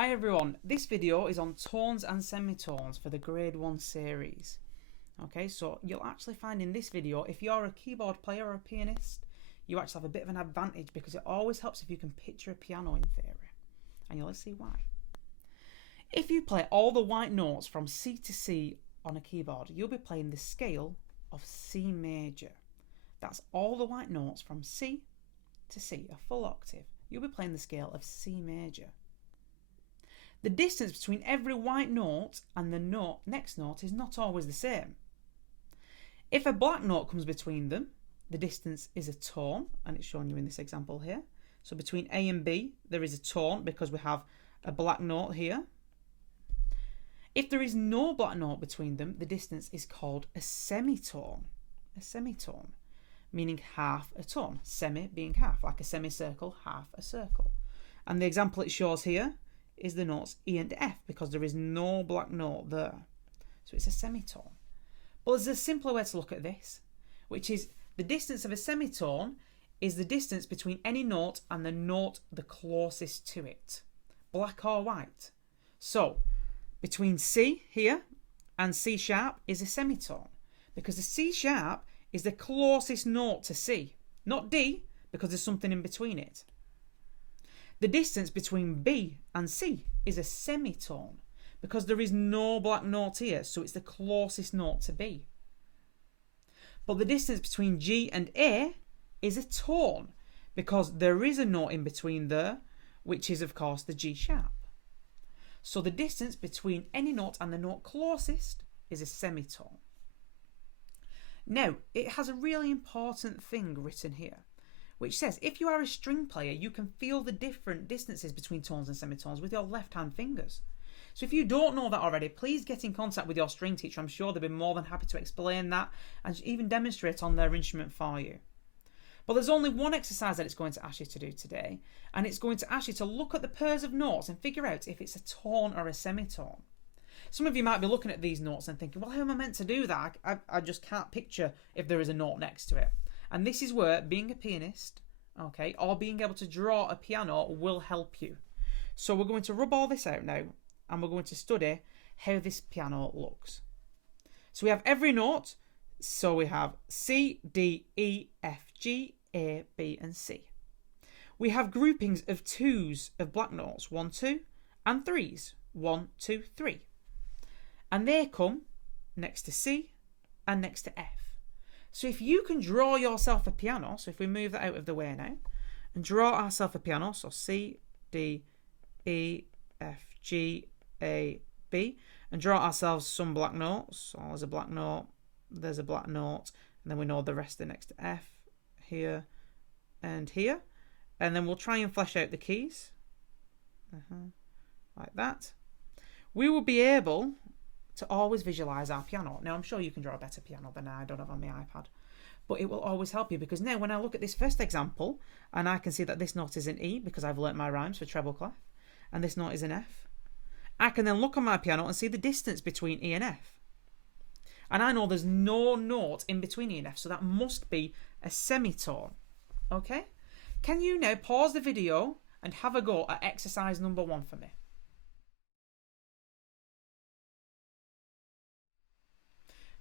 Hi everyone, this video is on tones and semitones for the grade 1 series. Okay, so you'll actually find in this video, if you're a keyboard player or a pianist, you actually have a bit of an advantage because it always helps if you can picture a piano in theory. And you'll see why. If you play all the white notes from C to C on a keyboard, you'll be playing the scale of C major. That's all the white notes from C to C, a full octave. You'll be playing the scale of C major. The distance between every white note and the next note is not always the same. If a black note comes between them, the distance is a tone, and it's shown you in this example here. So between A and B, there is a tone because we have a black note here. If there is no black note between them, the distance is called a semitone. A semitone, meaning half a tone. Semi being half, like a semicircle, half a circle. And the example it shows here is the notes E and F because there is no black note there. So it's a semitone. But there's a simpler way to look at this, which is the distance of a semitone is the distance between any note and the note the closest to it, black or white. So between C here and C sharp is a semitone because the C sharp is the closest note to C, not D because there's something in between it. The distance between B and C is a semitone because there is no black note here, so it's the closest note to B. But the distance between G and A is a tone because there is a note in between there, which is of course the G sharp. So the distance between any note and the note closest is a semitone. Now, it has a really important thing written here, which says if you are a string player, you can feel the different distances between tones and semitones with your left hand fingers. So if you don't know that already, please get in contact with your string teacher. I'm sure they'll be more than happy to explain that and even demonstrate on their instrument for you. But there's only one exercise that it's going to ask you to do today, and it's going to ask you to look at the pairs of notes and figure out if it's a tone or a semitone. Some of you might be looking at these notes and thinking, well, how am I meant to do that? I just can't picture if there is a note next to it. And this is where being a pianist, okay, or being able to draw a piano will help you. So we're going to rub all this out now and we're going to study how this piano looks. So we have every note. So we have C, D, E, F, G, A, B and C. We have groupings of twos of black notes, 1, 2, and threes, 1, 2, 3. And they come next to C and next to F. So if you can draw yourself a piano, so if we move that out of the way now, and draw ourselves a piano, so C, D, E, F, G, A, B, and draw ourselves some black notes. So there's a black note, there's a black note, and then we know the rest are next to F, here, and here. And then we'll try and flesh out the keys, like that. We will be able to always visualize our piano. Now I'm sure you can draw a better piano than I don't have on my iPad, but it will always help you because now when I look at this first example and I can see that this note is an E because I've learnt my rhymes for treble clef, and this note is an F, I can then look on my piano and see the distance between E and F, and I know there's no note in between E and F, so that must be a semitone. Okay, can you now pause the video and have a go at exercise number 1 for me?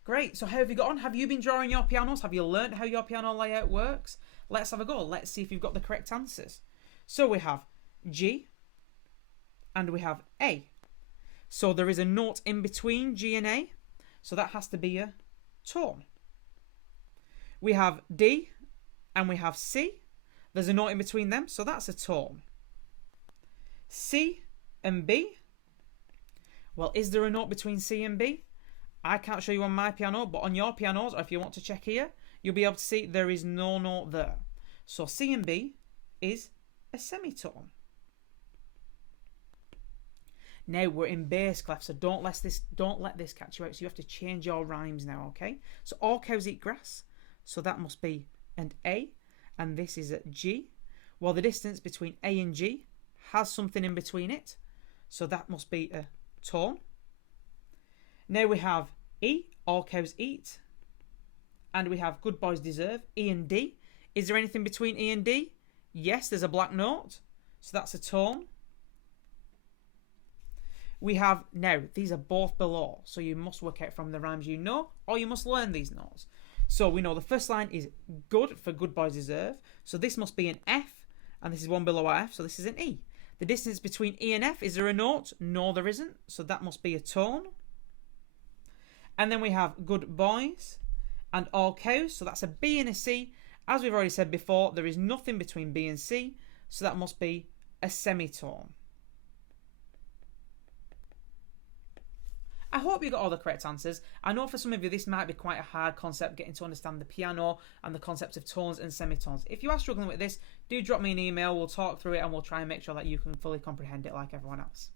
Great, so how have you got on? Have you been drawing your pianos? Have you learnt how your piano layout works? Let's have a go. Let's see if you've got the correct answers. So we have G and we have A. So there is a note in between G and A, so that has to be a tone. We have D and we have C. There's a note in between them, so that's a tone. C and B. Well, is there a note between C and B? I can't show you on my piano, but on your pianos, or if you want to check here, you'll be able to see there is no note there. So C and B is a semitone. Now we're in bass clef, so don't let this catch you out. So you have to change your rhymes now, okay? So all cows eat grass, so that must be an A, and this is a G. Well, the distance between A and G has something in between it, so that must be a tone. Now we have E, all cows eat, and we have good boys deserve, E and D. Is there anything between E and D? Yes, there's a black note, so that's a tone. we have now, these are both below, so you must work out from the rhymes you know, or you must learn these notes. So we know the first line is good for good boys deserve, so this must be an F, and this is one below our F, so this is an E. The distance between E and F, is there a note? No, there isn't, so that must be a tone. And then we have good boys and all cows, so that's a B and a C. As we've already said before, there is nothing between B and C, so that must be a semitone. I hope you got all the correct answers. I know for some of you this might be quite a hard concept, getting to understand the piano and the concept of tones and semitones. If you are struggling with this, do drop me an email, we'll talk through it and we'll try and make sure that you can fully comprehend it like everyone else.